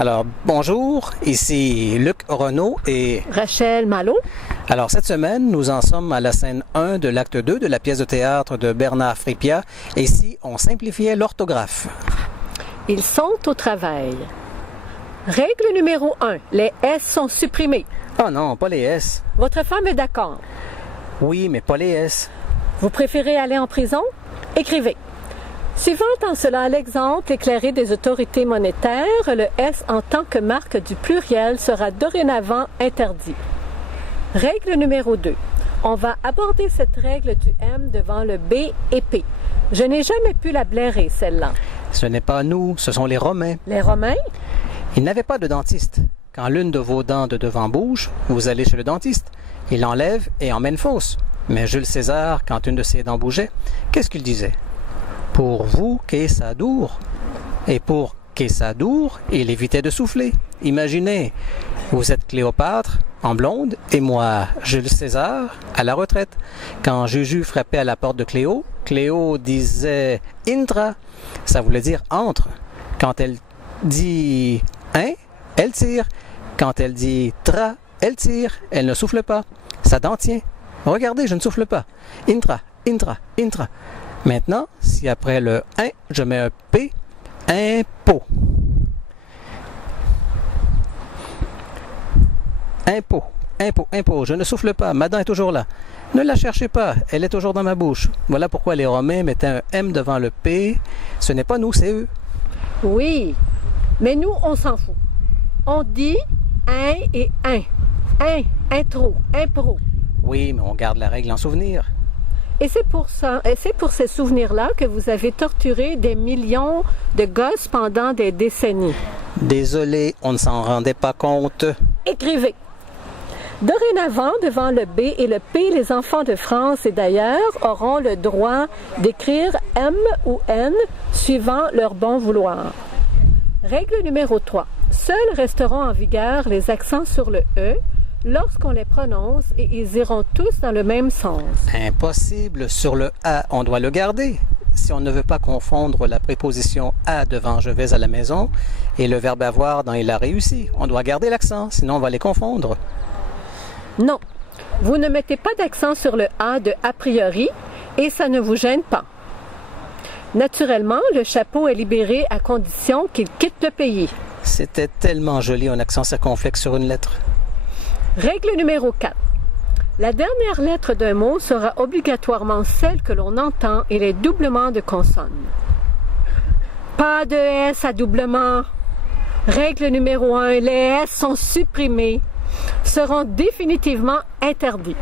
Alors, bonjour, ici Luc Renaud et Rachel Malo. Alors, cette semaine, nous en sommes à la scène 1 de l'acte 2 de la pièce de théâtre de Bernard Frippiat. Et ici, on simplifiait l'orthographe. Ils sont au travail. Règle numéro 1. Les S sont supprimés. Oh non, pas les S. Votre femme est d'accord. Oui, mais pas les S. Vous préférez aller en prison? Écrivez. Suivant en cela l'exemple éclairé des autorités monétaires, le S en tant que marque du pluriel sera dorénavant interdit. Règle numéro 2. On va aborder cette règle du M devant le B et P. Je n'ai jamais pu la blairer, celle-là. Ce n'est pas nous, ce sont les Romains. Les Romains? Ils n'avaient pas de dentiste. Quand l'une de vos dents de devant bouge, vous allez chez le dentiste. Il l'enlève et en met une fausse. Mais Jules César, quand une de ses dents bougeait, qu'est-ce qu'il disait? Pour vous, Quesadour. Et pour Quesadour, il évitait de souffler. Imaginez, vous êtes Cléopâtre, en blonde, et moi, Jules César, à la retraite. Quand Juju frappait à la porte de Cléo, Cléo disait « Intra », ça voulait dire « entre ». Quand elle dit « un », elle tire. Quand elle dit « tra », elle tire. Elle ne souffle pas. Sa dent tient. Regardez, je ne souffle pas. Intra, intra, intra. Maintenant, si après le 1, je mets un P, impôt. Impôt, impôt, impôt. Je ne souffle pas. Ma dent est toujours là. Ne la cherchez pas. Elle est toujours dans ma bouche. Voilà pourquoi les Romains mettaient un M devant le P. Ce n'est pas nous, c'est eux. Oui, mais nous, on s'en fout. On dit un et un. Un, intro, impro. Oui, mais on garde la règle en souvenir. Et c'est pour ces souvenirs-là que vous avez torturé des millions de gosses pendant des décennies. Désolé, on ne s'en rendait pas compte. Écrivez. Dorénavant, devant le B et le P, les enfants de France et d'ailleurs auront le droit d'écrire M ou N suivant leur bon vouloir. Règle numéro 3. Seuls resteront en vigueur les accents sur le E lorsqu'on les prononce et ils iront tous dans le même sens. Impossible. Sur le A, on doit le garder. Si on ne veut pas confondre la préposition à devant je vais à la maison et le verbe avoir dans il a réussi, on doit garder l'accent, sinon on va les confondre. Non, vous ne mettez pas d'accent sur le A de a priori et ça ne vous gêne pas. Naturellement, le chapeau est libéré à condition qu'il quitte le pays. C'était tellement joli un accent circonflexe sur une lettre. Règle numéro 4. La dernière lettre d'un mot sera obligatoirement celle que l'on entend et les doublements de consonnes. Pas de S à doublement. Règle numéro 1. Les S sont supprimés, seront définitivement interdits.